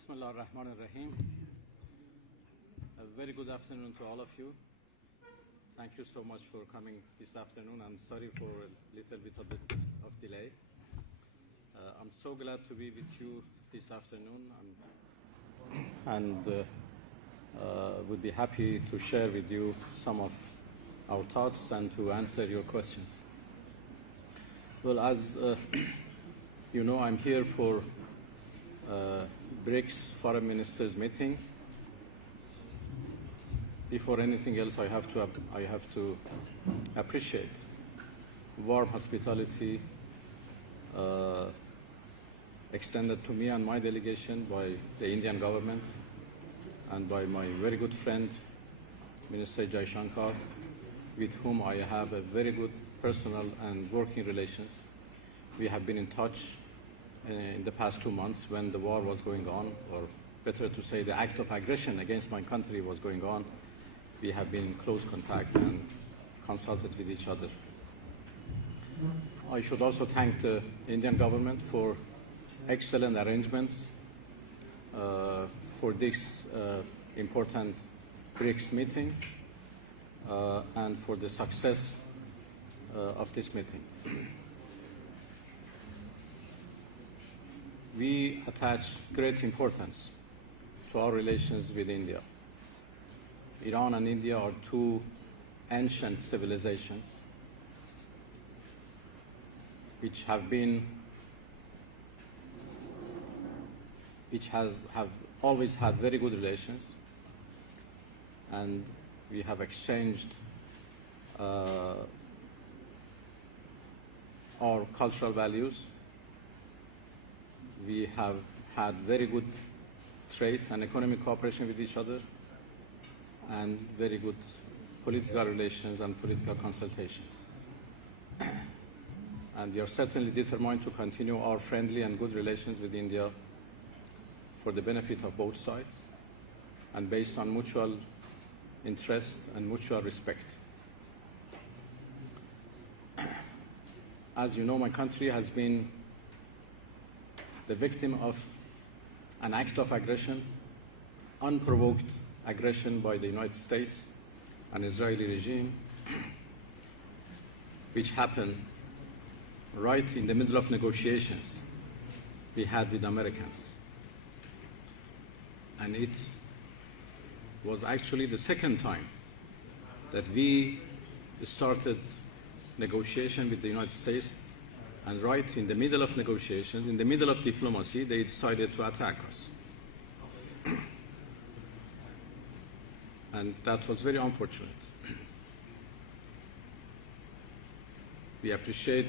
Bismillah ar-Rahman ar-Rahim. A very good afternoon to all of you. Thank you so much for coming this afternoon, and sorry for a little bit of delay. I'm so glad to be with you this afternoon, and would be happy to share with you some of our thoughts and to answer your questions. Well, as you know, I'm here for BRICS Foreign Ministers meeting. Before anything else, I have to appreciate warm hospitality extended to me and my delegation by the Indian government and by my very good friend, Minister Jaishankar, with whom I have a very good personal and working relations. We have been in touch in the past 2 months when the war was going on, or better to say the act of aggression against my country was going on. We have been in close contact and consulted with each other. I should also thank the Indian government for excellent arrangements for this important BRICS meeting and for the success of this meeting. We attach great importance to our relations with India. Iran and India are two ancient civilizations which have always had very good relations, and we have exchanged our cultural values. We have had very good trade and economic cooperation with each other, and very good political relations and political consultations. And we are certainly determined to continue our friendly and good relations with India for the benefit of both sides and based on mutual interest and mutual respect. As you know, my country has been the victim of an act of aggression, unprovoked aggression by the United States and Israeli regime, which happened right in the middle of negotiations we had with Americans. And it was actually the second time that we started negotiation with the United States, and right in the middle of negotiations, in the middle of diplomacy, they decided to attack us. And that was very unfortunate. We appreciate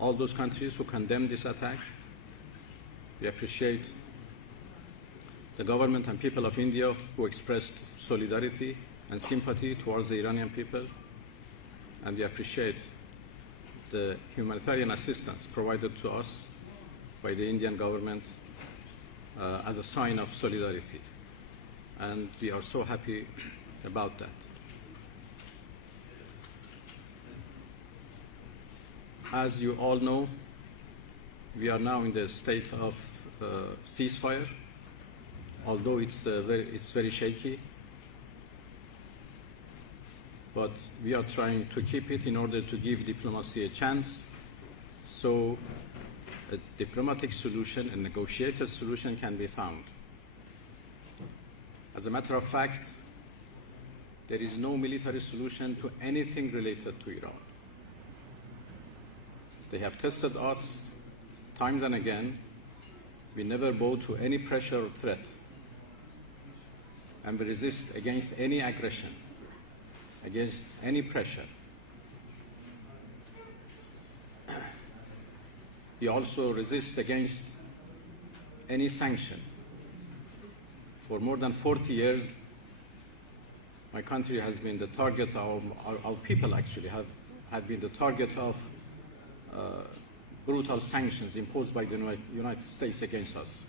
all those countries who condemned this attack. We appreciate the government and people of India who expressed solidarity and sympathy towards the Iranian people. And we appreciate the humanitarian assistance provided to us by the Indian government as a sign of solidarity. And we are so happy about that. As you all know, we are now in the state of ceasefire, although it's very shaky. But we are trying to keep it in order to give diplomacy a chance, so a diplomatic solution, a negotiated solution can be found. As a matter of fact, there is no military solution to anything related to Iran. They have tested us times and again. We never bow to any pressure or threat, and we resist against any aggression, against any pressure. We also resist against any sanction. For more than 40 years, my country has been the target, our people actually had been the target of brutal sanctions imposed by the United States against us.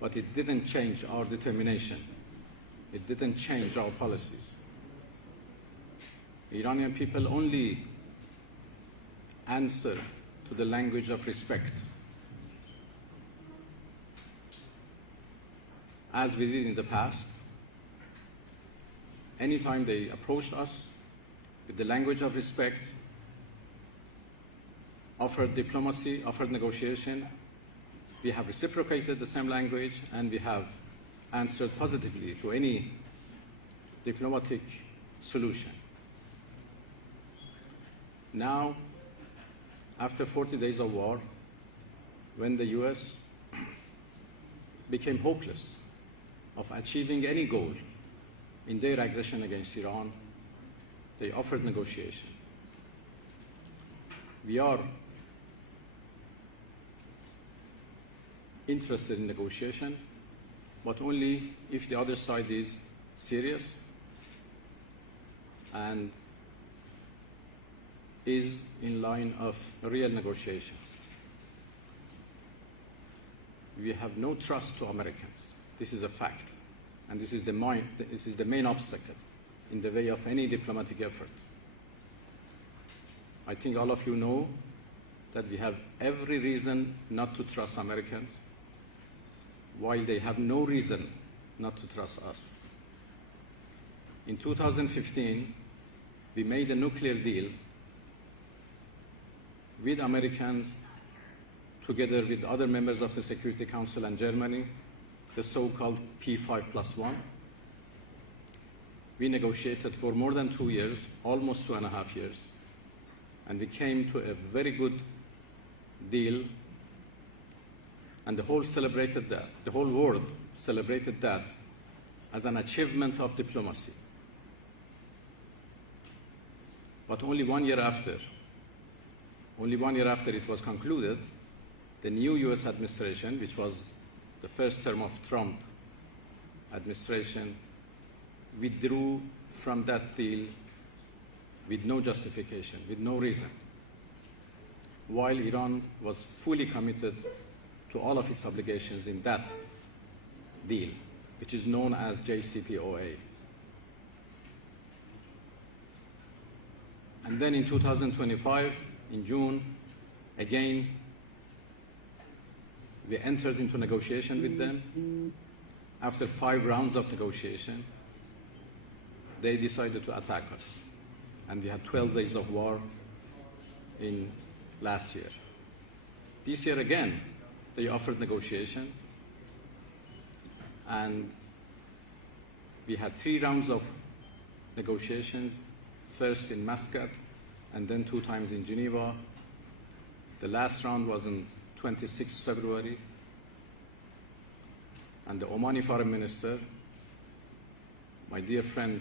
But it didn't change our determination. It didn't change our policies. The Iranian people only answer to the language of respect. as we did in the past. Anytime they approached us with the language of respect, offered diplomacy, offered negotiation, we have reciprocated the same language, and we have answered positively to any diplomatic solution. Now, after 40 days of war, when the US became hopeless of achieving any goal in their aggression against Iran, they offered negotiation. We are interested in negotiation, but only if the other side is serious and is in line of real negotiations. We have no trust to Americans. This is a fact, and this is the main obstacle in the way of any diplomatic effort. I think all of you know that we have every reason not to trust Americans, while they have no reason not to trust us. In 2015, we made a nuclear deal with Americans, together with other members of the Security Council and Germany, the so-called P5+1. We negotiated for more than 2 years, almost 2.5 years, and we came to a very good deal, and the whole world celebrated that as an achievement of diplomacy. But only 1 year after it was concluded, the new US administration, which was the first term of Trump administration, withdrew from that deal with no justification, with no reason, while Iran was fully committed to all of its obligations in that deal, which is known as JCPOA. And then in 2025, in June, again, we entered into negotiation with them. After 5 rounds of negotiation, they decided to attack us. And we had 12 days of war in last year. This year again, they offered negotiation, and we had 3 rounds of negotiations, first in Muscat and then 2 times in Geneva. The last round was on 26 February, and the Omani Foreign Minister, my dear friend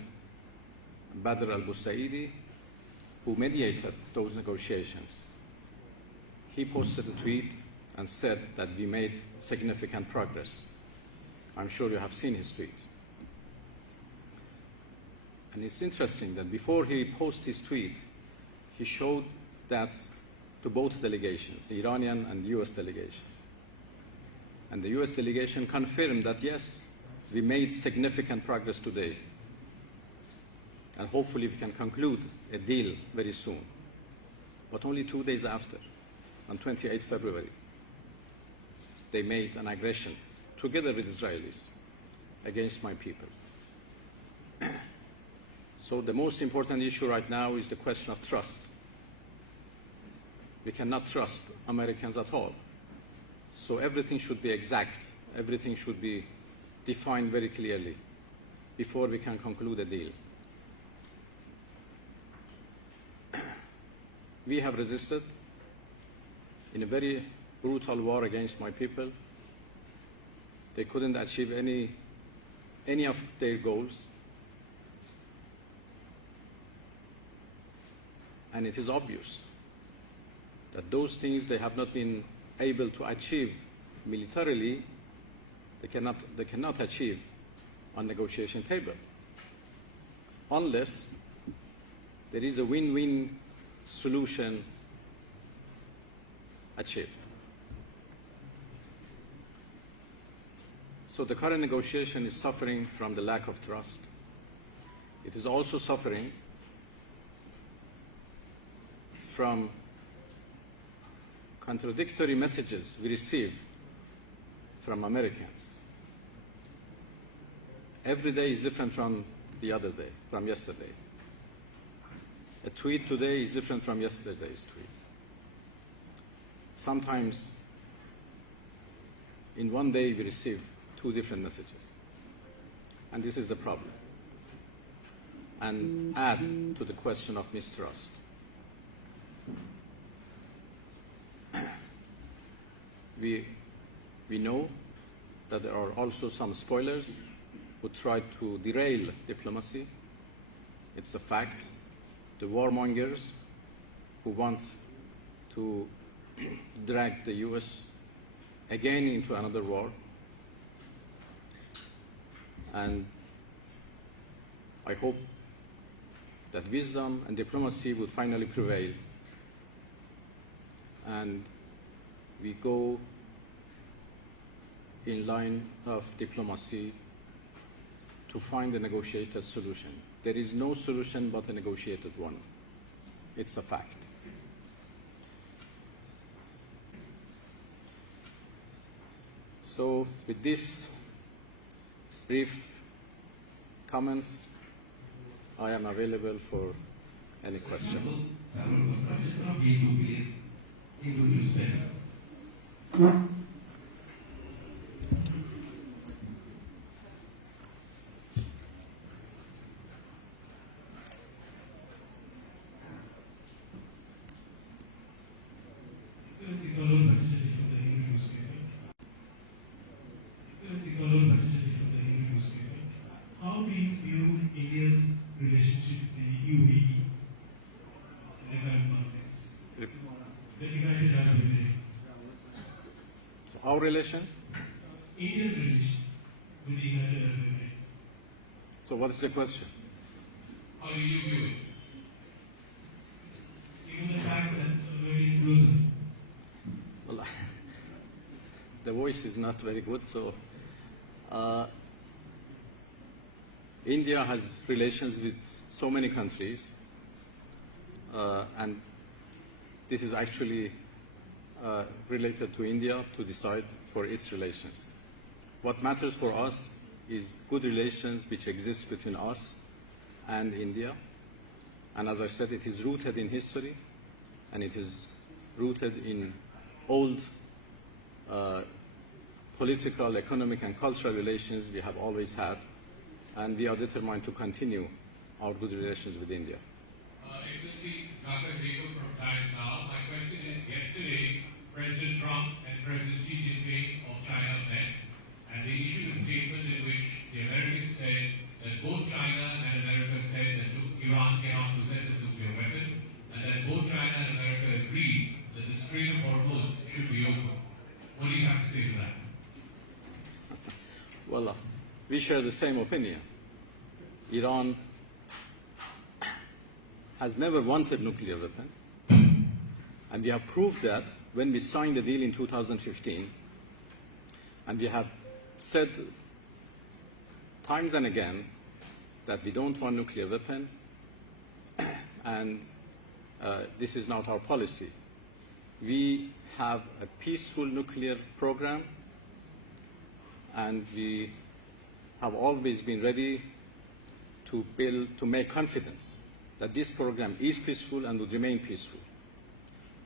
Badr al-Busaidi, who mediated those negotiations, he posted a tweet and said that we made significant progress. I'm sure you have seen his tweet. And it's interesting that before he posted his tweet, he showed that to both delegations, the Iranian and US delegations. And the US delegation confirmed that, yes, we made significant progress today. And hopefully we can conclude a deal very soon. But only 2 days after, on 28 February, they made an aggression, together with Israelis, against my people. So the most important issue right now is the question of trust. We cannot trust Americans at all. So everything should be exact. Everything should be defined very clearly before we can conclude a deal. We have resisted in a very brutal war against my people. They couldn't achieve any of their goals. And it is obvious that those things they have not been able to achieve militarily, they cannot achieve on negotiation table, unless there is a win-win solution achieved. So the current negotiation is suffering from the lack of trust. It is also suffering from contradictory messages we receive from Americans. every day is different from the other day, from yesterday. A tweet today is different from yesterday's tweet. Sometimes, in one day, we receive 2 different messages. And this is the problem. And add to the question of mistrust. We know that there are also some spoilers who try to derail diplomacy. It's a fact. The warmongers who want to drag the US again into another war. And I hope that wisdom and diplomacy would finally prevail, and we go in line of diplomacy to find a negotiated solution. There is no solution but a negotiated one. It's a fact. So with these brief comments, I am available for any question. How do you view India's relationship with the UAE in the current context? The United Arab Emirates. So our relation? India's relation with the United Arab Emirates. So what is the question? How do you view it? Given the fact that very inclusive. Well, the voice is not very good, so India has relations with so many countries, and this is actually related to India to decide for its relations. What matters for us is good relations which exist between us and India, and as I said, it is rooted in history, and it is rooted in old political, economic, and cultural relations we have always had, and we are determined to continue our good relations with India. Excellency, Zaka Jacob from Times Now. My question is, yesterday, President Trump and President Xi Jinping of China met, and they issued a statement in which the Americans said that both China and America said that Iran cannot possess a nuclear weapon, and that both China and America agreed that the Strait of Hormuz should be open. What do you have to say to that? Well, we share the same opinion. Iran has never wanted nuclear weapon, and we have proved that when we signed the deal in 2015, and we have said times and again that we don't want nuclear weapon, and this is not our policy. We have a peaceful nuclear program, and we have always been ready to make confidence that this program is peaceful and would remain peaceful.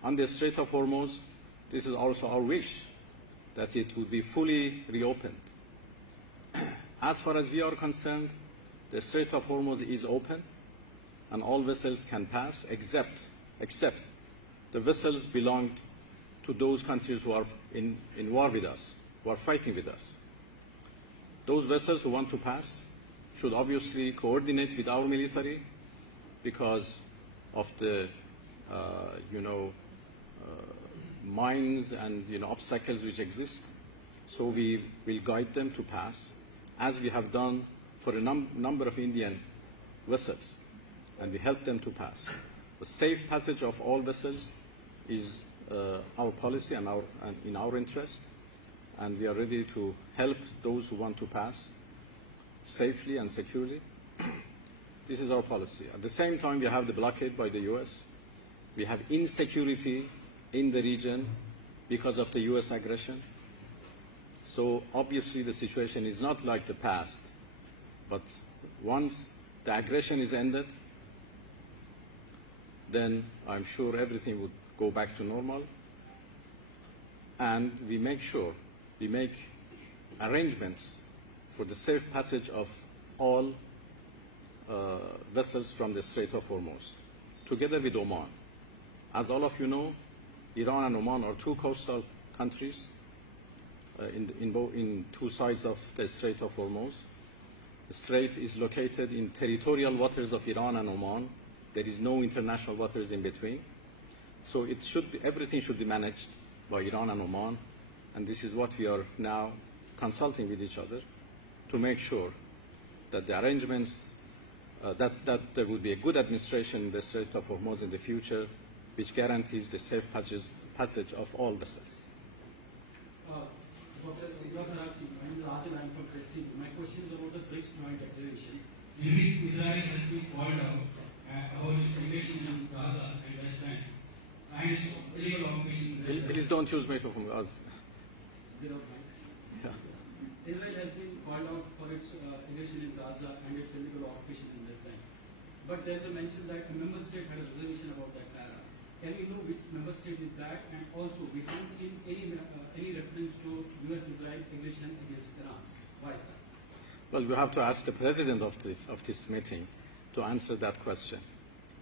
On the Strait of Hormuz, this is also our wish that it would be fully reopened. As far as we are concerned, the Strait of Hormuz is open and all vessels can pass except the vessels belonged to those countries who are in war with us, who are fighting with us. Those vessels who want to pass should obviously coordinate with our military because of the, mines and, obstacles which exist. So we will guide them to pass, as we have done for a number of Indian vessels, and we help them to pass. The safe passage of all vessels is our policy and in our interest, and we are ready to help those who want to pass safely and securely. This is our policy. At the same time, we have the blockade by the US. We have insecurity in the region because of the US aggression. So obviously the situation is not like the past But once the aggression is ended, then I'm sure everything would go back to normal. And we make arrangements for the safe passage of all vessels from the Strait of Hormuz, together with Oman. As all of you know, Iran and Oman are two coastal countries in two sides of the Strait of Hormuz. The strait is located in territorial waters of Iran and Oman. There is no international waters in between. So everything should be managed by Iran and Oman, and this is what we are now consulting with each other to make sure that the arrangements, that there would be a good administration in the Strait of Hormuz in the future, which guarantees the safe passage of all vessels. Dr. Araghchi, I'm from Prestige. My question is about the BRICS joint declaration, in which Israel has been called out about its relations in Gaza and West Bank and its illegal occupation. Please don't use microphone. Without mic. Israel has been called out for its aggression in Gaza and its illegal occupation in West Bank. But there's a mention that a member state had a reservation about that para. Can we know which member state is that? And also, we haven't seen any reference to U.S.-Israel aggression against Iran. Why is that? Well, you have to ask the president of this meeting to answer that question.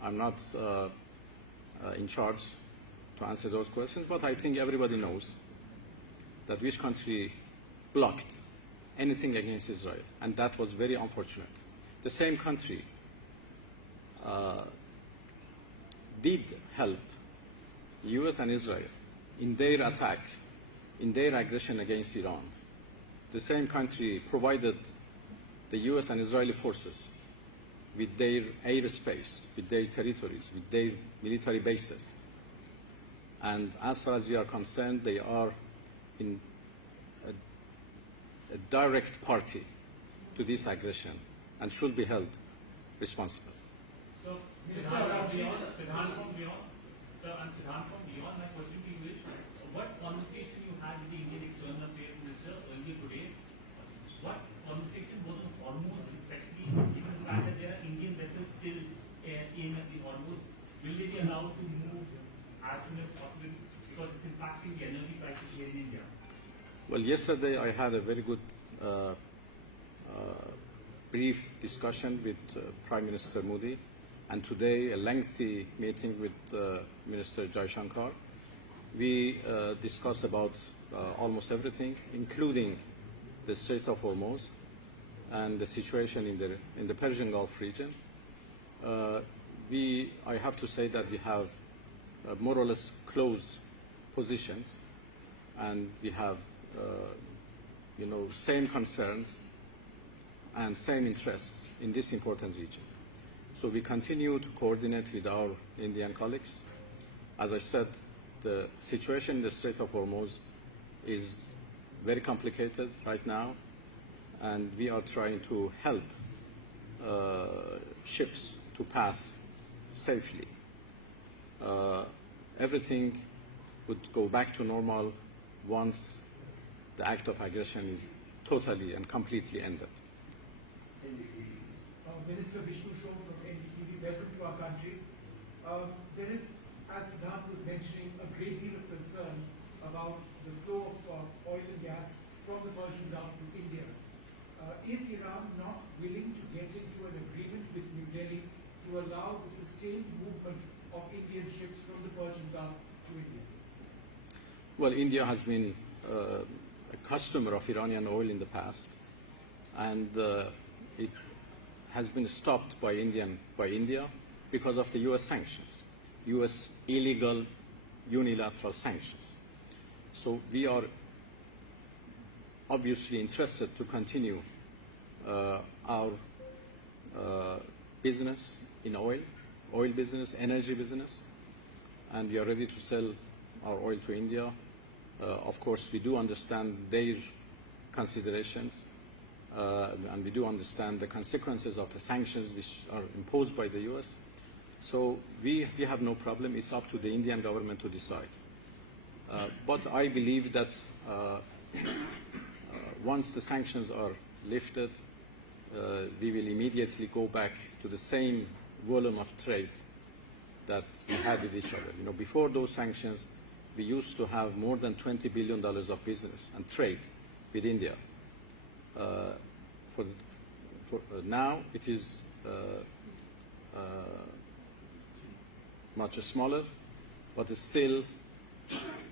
I'm not in charge to answer those questions, but I think everybody knows that which country blocked anything against Israel, and that was very unfortunate. The same country did help U.S. and Israel in their attack, in their aggression against Iran. The same country provided the U.S. and Israeli forces with their airspace, with their territories, with their military bases. And as far as we are concerned, they are in a direct party to this aggression and should be held responsible. So, Siddhan from beyond, my question to you is, what conversation you had with the Indian External Affairs Minister earlier today? What conversation was on Hormuz, especially given the fact that there are Indian vessels still in the Hormuz? Will they be allowed to move as soon as possible because it's impacting the energy crisis here in India? Well, yesterday I had a very good brief discussion with Prime Minister Modi, and today a lengthy meeting with Minister Jaishankar. We discussed about almost everything, including the Strait of Hormuz and the situation in the Persian Gulf region. I have to say that we have more or less close positions, and we have same concerns and same interests in this important region. So we continue to coordinate with our Indian colleagues. As I said, the situation in the Strait of Hormuz is very complicated right now, and we are trying to help ships to pass safely. Everything would go back to normal once the act of aggression is totally and completely ended. Minister Vishnu Shom from NDTV, welcome to our country. There is, as Siddhant was mentioning, a great deal of concern about the flow of oil and gas from the Persian Gulf to India. Is Iran not willing to get into an agreement with New Delhi to allow the sustained movement of Indian ships from the Persian Gulf to India? Well, India has been a customer of Iranian oil in the past, and it has been stopped by India because of the U.S. sanctions, U.S. illegal unilateral sanctions. So we are obviously interested to continue our business in oil business, energy business, and we are ready to sell our oil to India. Of course, we do understand their considerations, and we do understand the consequences of the sanctions which are imposed by the U.S. So we have no problem. It's up to the Indian government to decide. But I believe that once the sanctions are lifted, we will immediately go back to the same volume of trade that we had with each other. You know, before those sanctions, we used to have more than $20 billion of business and trade with India. Now it is much smaller, but it's still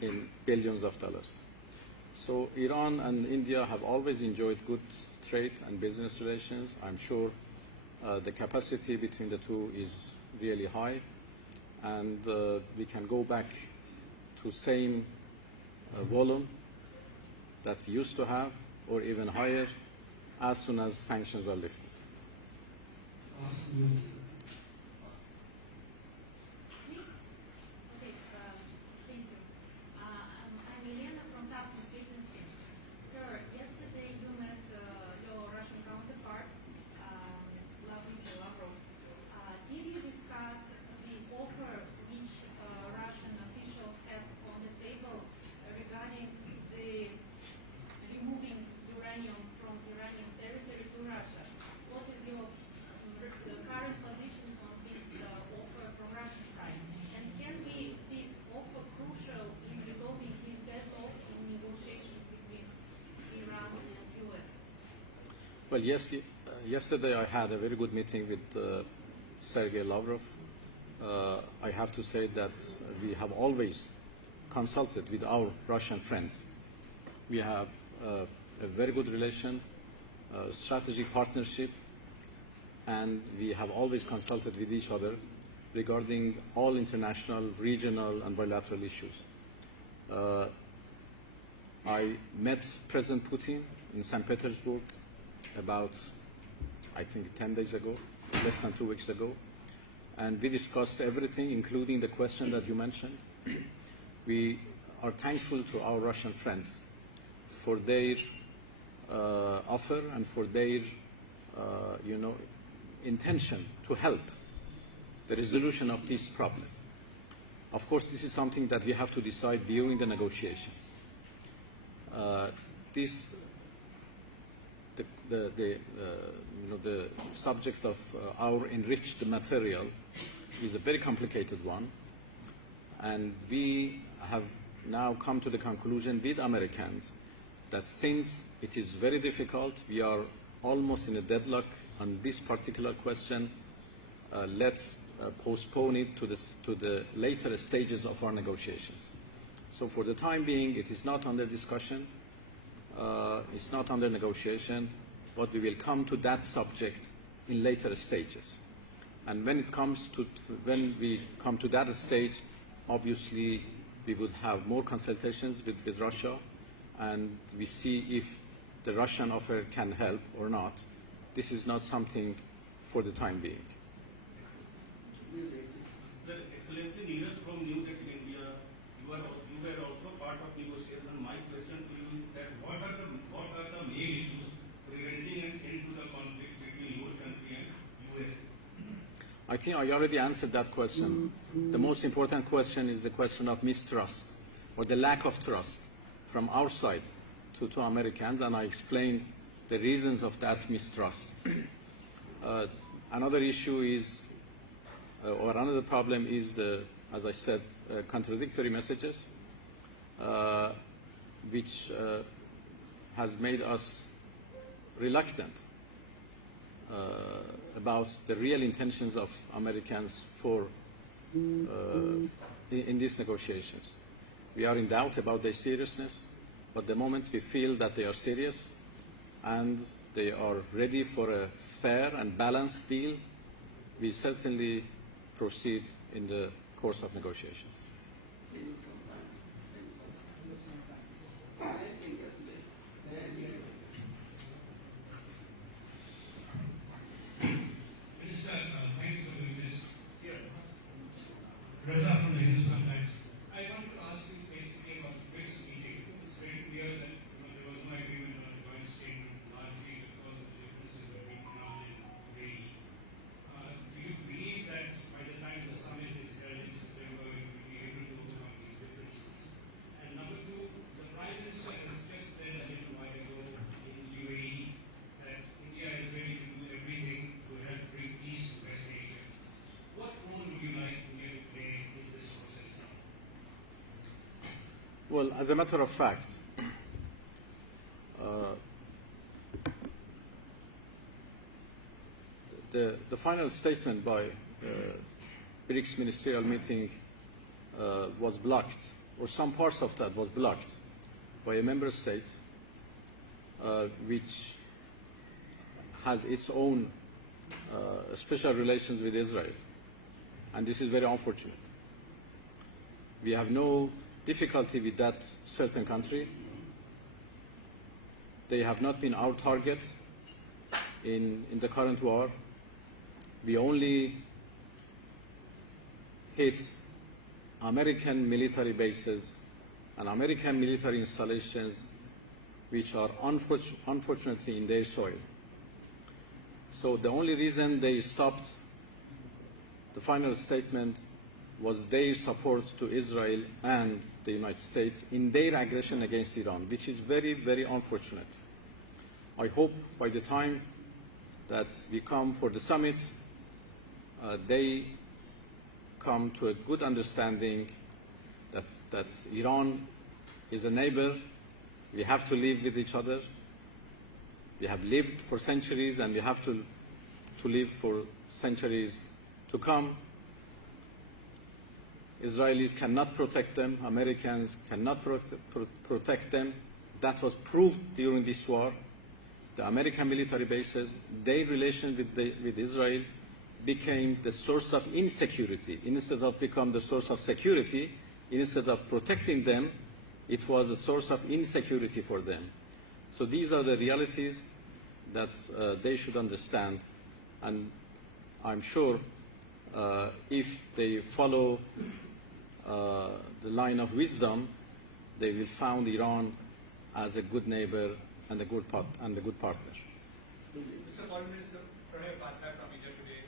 in billions of dollars. So Iran and India have always enjoyed good trade and business relations. I'm sure the capacity between the two is really high, and we can go back to same volume that we used to have, or even higher, as soon as sanctions are lifted. Well, yes, yesterday I had a very good meeting with Sergei Lavrov. I have to say that we have always consulted with our Russian friends. We have a very good relation, strategic partnership, and we have always consulted with each other regarding all international, regional, and bilateral issues. I met President Putin in St. Petersburg about, I think, 10 days ago, less than 2 weeks ago, and we discussed everything, including the question that you mentioned. We are thankful to our Russian friends for their offer and for their, intention to help the resolution of this problem. Of course, this is something that we have to decide during the negotiations. The subject of our enriched material is a very complicated one, and we have now come to the conclusion with Americans that since it is very difficult, we are almost in a deadlock on this particular question, let's postpone it to the later stages of our negotiations. So for the time being, it is not under discussion, it's not under negotiation, but we will come to that subject in later stages. And when we come to that stage, obviously we would have more consultations with Russia, and we see if the Russian offer can help or not. This is not something for the time being. Sir, Excellency, leaders from New Tech in India, you were also part of negotiation. My question to you is that what are the main issues preventing an end to the conflict between your country and US? I think I already answered that question. The most important question is the question of mistrust, or the lack of trust from our side to Americans, and I explained the reasons of that mistrust. Another issue is, or another problem is as I said, contradictory messages, which has made us reluctant about the real intentions of Americans in these negotiations. We are in doubt about their seriousness, but the moment we feel that they are serious and they are ready for a fair and balanced deal, we certainly proceed in the course of negotiations. Minister, thank you for doing this. Reza from the Hindustan Times. I want to ask you basically about the BRICS meeting. It's very clear that there was no agreement on a joint statement, largely because of the differences between Iran and UAE. Do you believe that by the time the summit is held in September, you will be Well, as a matter of fact, the final statement by BRICS ministerial meeting was blocked, or some parts of that was blocked by a member state which has its own special relations with Israel. And this is very unfortunate. We have no difficulty with that certain country. They have not been our target in the current war. We only hit American military bases and American military installations which are unfortunately in their soil. So the only reason they stopped the final statement was their support to Israel and the United States in their aggression against Iran, which is very, very unfortunate. I hope by the time that we come for the summit, they come to a good understanding that Iran is a neighbor. We have to live with each other. We have lived for centuries, and we have to live for centuries to come. Israelis cannot protect them. Americans cannot protect them. That was proved during this war. The American military bases, their relation with Israel became the source of insecurity. Instead of becoming the source of security, instead of protecting them, it was a source of insecurity for them. So these are the realities that they should understand. And I'm sure if they follow the line of wisdom, they will find Iran as a good neighbor and a good partner. Mr. Foreign Minister, from India Today.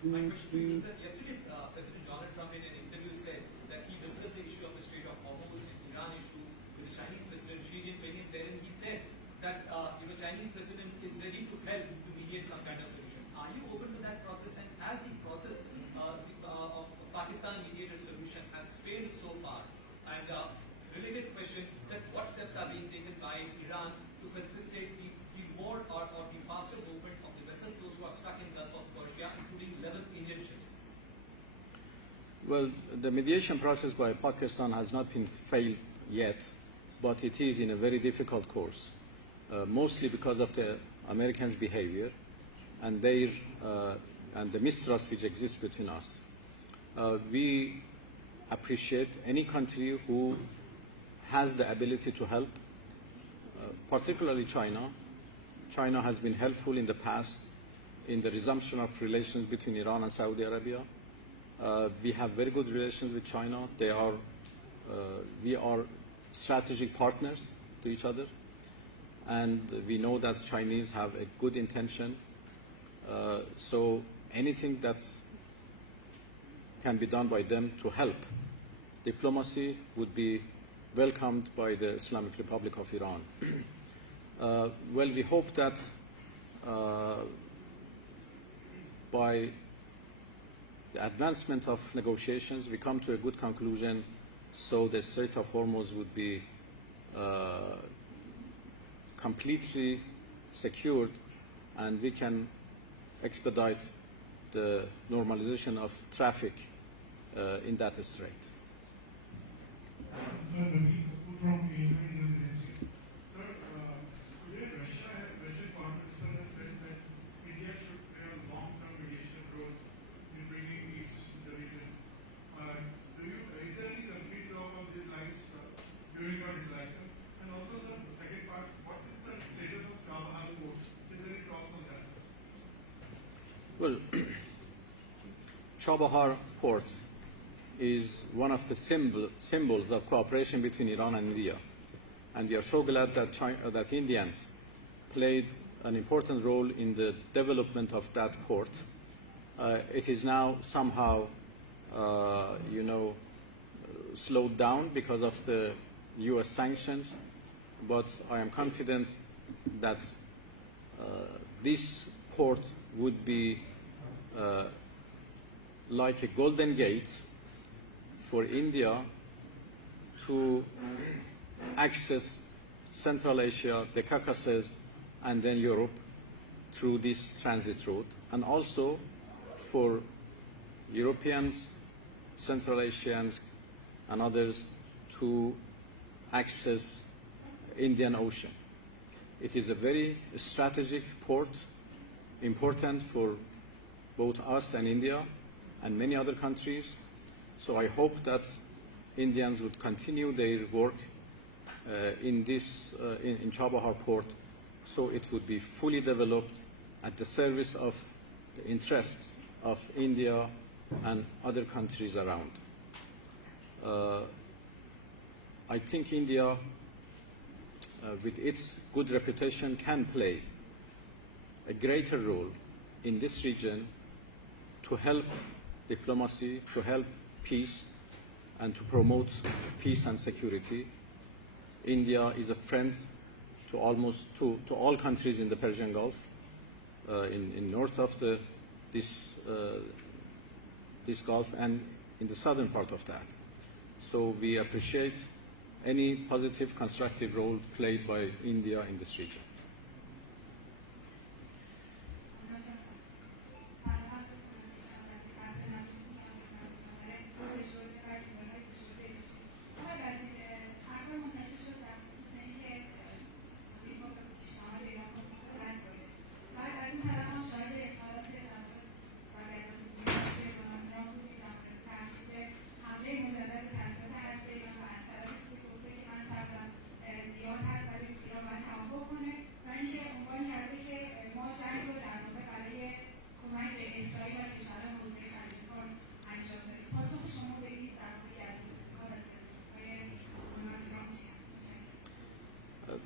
My question to you is that yesterday President Donald Trump in an interview said that he discussed the issue of the Strait of Hormuz, the Iran issue, with the Chinese President Xi Jinping, and therein he said that Chinese President is ready to help to mediate some kind of solution. Are you open to that process? And as the process of Pakistan mediated solution has failed so far, and related question, that what steps are being taken by Iran to facilitate the more or the faster movement of the vessels, those who are stuck in Gulf of Persia, including 11 Indian ships? Well, the mediation process by Pakistan has not been failed yet, but it is in a very difficult course, mostly because of the Americans' behavior and and the mistrust which exists between us. We appreciate any country who has the ability to help, particularly China. China has been helpful in the past in the resumption of relations between Iran and Saudi Arabia. We have very good relations with China. We are strategic partners to each other, and we know that Chinese have a good intention. So anything that can be done by them to help diplomacy would be welcomed by the Islamic Republic of Iran. Well, we hope that by the advancement of negotiations, we come to a good conclusion, so the Strait of Hormuz would be completely secured, and we can expedite the normalization of traffic in that strait. Well, Chabahar port is one of the symbols of cooperation between Iran and India, and we are so glad that Indians played an important role in the development of that port. It is now somehow, slowed down because of the U.S. sanctions, but I am confident that this port would be like a golden gate for India to access Central Asia, the Caucasus, and then Europe through this transit route, and also for Europeans, Central Asians, and others to access Indian Ocean. It is a very strategic port, important for both us and India and many other countries. So I hope that Indians would continue their work in Chabahar port, so it would be fully developed at the service of the interests of India and other countries around. I think India, with its good reputation, can play a greater role in this region to help diplomacy, to help peace, and to promote peace and security. India is a friend to all countries in the Persian Gulf, in north of this Gulf and in the southern part of that. So we appreciate any positive, constructive role played by India in this region.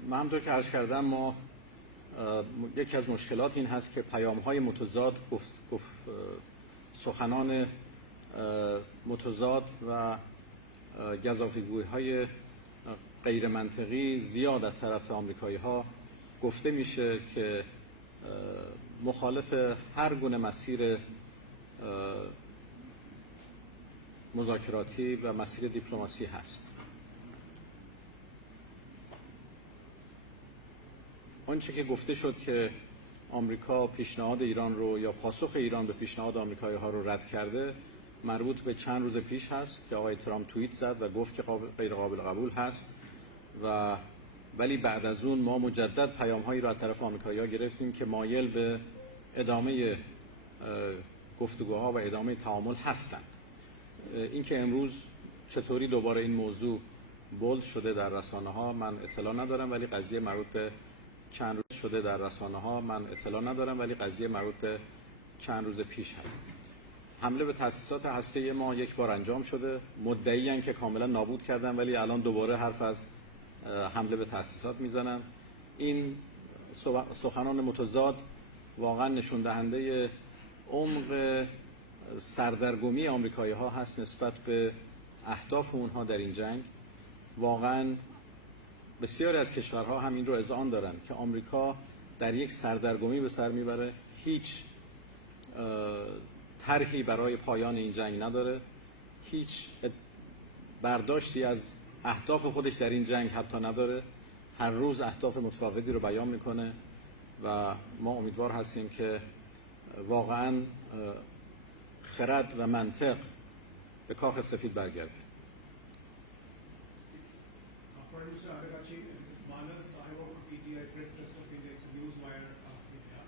من همونطور که عرض کردم ما یکی از مشکلات این هست که پیام‌های متضاد، سخنان متضاد و گزافه‌گویی‌های غیر منطقی زیاد از طرف آمریکایی‌ها گفته میشه که مخالف هر گونه مسیر مذاکراتی و مسیر دیپلماسی هست. آنچه که گفته شد که آمریکا پیشنهاد ایران رو یا پاسخ ایران به پیشنهاد آمریکایی‌ها رو رد کرده مربوط به چند روز پیش هست که آقای ترامپ توییت زد و گفت که غیر قابل قبول هست ولی بعد از اون ما مجدد پیام‌هایی رو از طرف آمریکایی‌ها گرفتیم که مایل به ادامه گفتگوها و ادامه تعامل هستند. اینکه امروز چطوری دوباره این موضوع بولد شده در رسانه‌ها من اطلاع ندارم، ولی قضیه مربوط به چند روز شده در رسانه‌ها من اطلاع ندارم، ولی قضیه مربوط به چند روز پیش هست. حمله به تأسیسات هسته‌ای ما یک بار انجام شده، مدعی‌اند که کاملا نابود کردن، ولی الان دوباره حرف از حمله به تأسیسات میزنن. این سخنان متضاد واقعا نشون دهنده عمق سردرگمی آمریکایی‌ها هست نسبت به اهداف اونها در این جنگ. واقعا بسیاری از کشورها هم این رو اذعان دارن که آمریکا در یک سردرگمی به سر میبره، هیچ طرحی برای پایان این جنگ نداره، هیچ برداشتی از اهداف خودش در این جنگ حتی نداره، هر روز اهداف متفاوتی رو بیان میکنه و ما امیدوار هستیم که واقعا خرد و منطق به کاخ سفید برگرده. Foreign Minister Araghchi, this is Manas. I work for PTI, Press Trust of India. It's a newswire of India.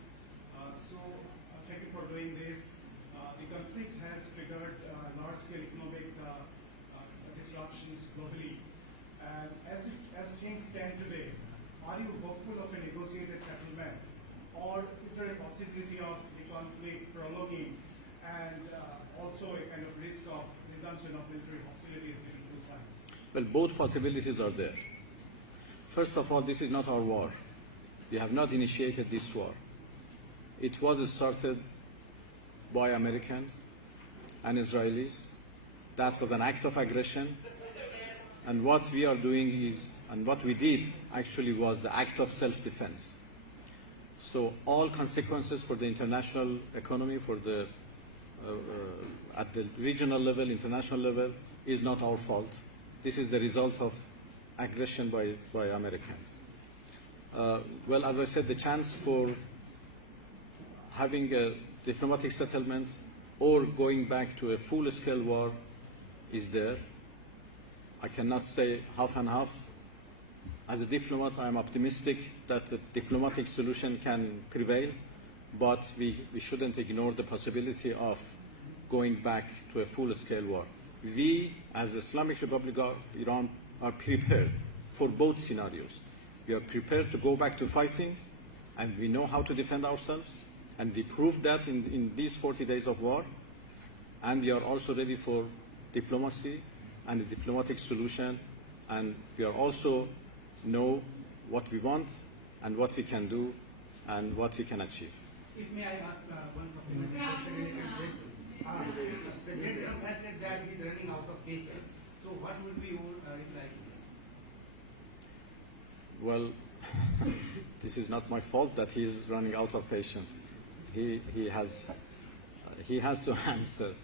Thank you for doing this. The conflict has triggered large-scale economic disruptions globally. And as things stand today, are you hopeful of a negotiated settlement, or is there a possibility of the conflict prolonging and also a kind of risk of resumption of military hostilities between two sides? Well, both possibilities are there. First of all, this is not our war. We have not initiated this war. It was started by Americans and Israelis. That was an act of aggression. And what we are doing is, and what we did actually was the act of self-defense. So all consequences for the international economy, for the at the regional level, international level, is not our fault. this is the result of aggression by Americans. Well, as I said, the chance for having a diplomatic settlement or going back to a full-scale war is there. I cannot say half and half. As a diplomat, I am optimistic that a diplomatic solution can prevail, but we shouldn't ignore the possibility of going back to a full-scale war. We, as the Islamic Republic of Iran, are prepared for both scenarios. We are prepared to go back to fighting, and we know how to defend ourselves, and we proved that in these 40 days of war, and we are also ready for diplomacy and a diplomatic solution, and we are also know what we want and what we can do and what we can achieve. If may I ask one supplementary question related to this? President Trump has said that he is running out of patience. So what would be your reply? Well, this is not my fault that he is running out of patience. He has to answer.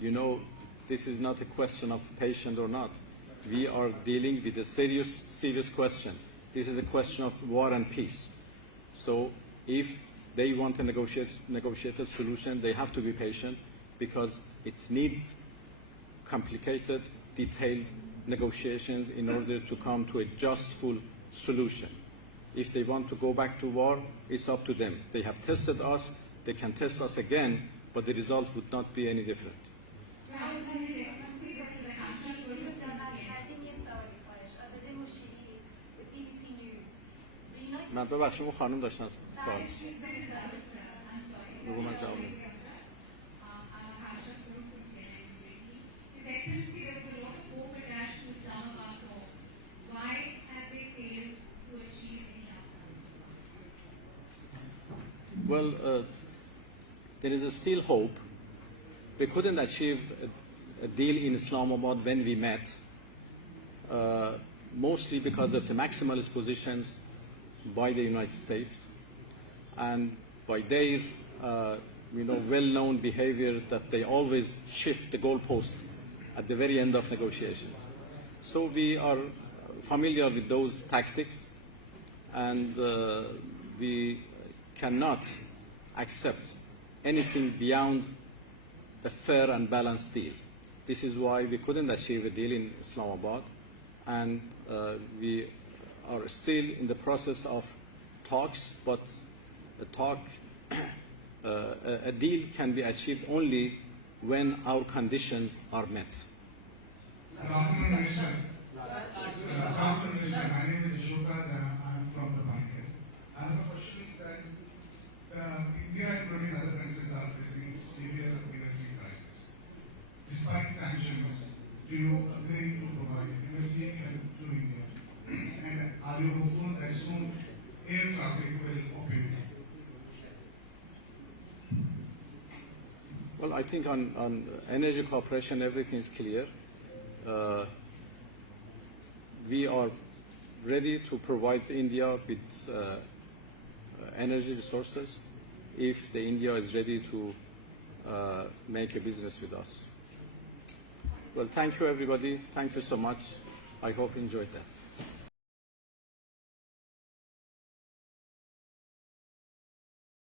You know, this is not a question of patient or not. We are dealing with a serious question. This is a question of war and peace. So if they want a negotiated solution, they have to be patient because it needs complicated, detailed negotiations in order to come to a just, full solution. If they want to go back to war, it's up to them. They have tested us, they can test us again, but the result would not be any different. من ببخشید اون خانم داشتن سوال بگو من جواب میدم. Well, there is still hope. We couldn't achieve a deal in Islamabad when we met, mostly because of the maximalist positions by the United States and by their well-known behavior that they always shift the goalpost at the very end of negotiations. So we are familiar with those tactics, and we cannot accept anything beyond a fair and balanced deal. This is why we couldn't achieve a deal in Islamabad, and we are still in the process of talks, but a deal can be achieved only when our conditions are met. My name is Ashok. I'm from the market. I have a question that India and many other countries are facing severe energy crisis. Despite sanctions, do you agree to provide energy help to India? And are you hopeful that soon air traffic will open? Well, I think on energy cooperation, everything is clear. We are ready to provide India with energy resources if India is ready to make a business with us. Well, thank you, everybody. Thank you so much. I hope you enjoyed that.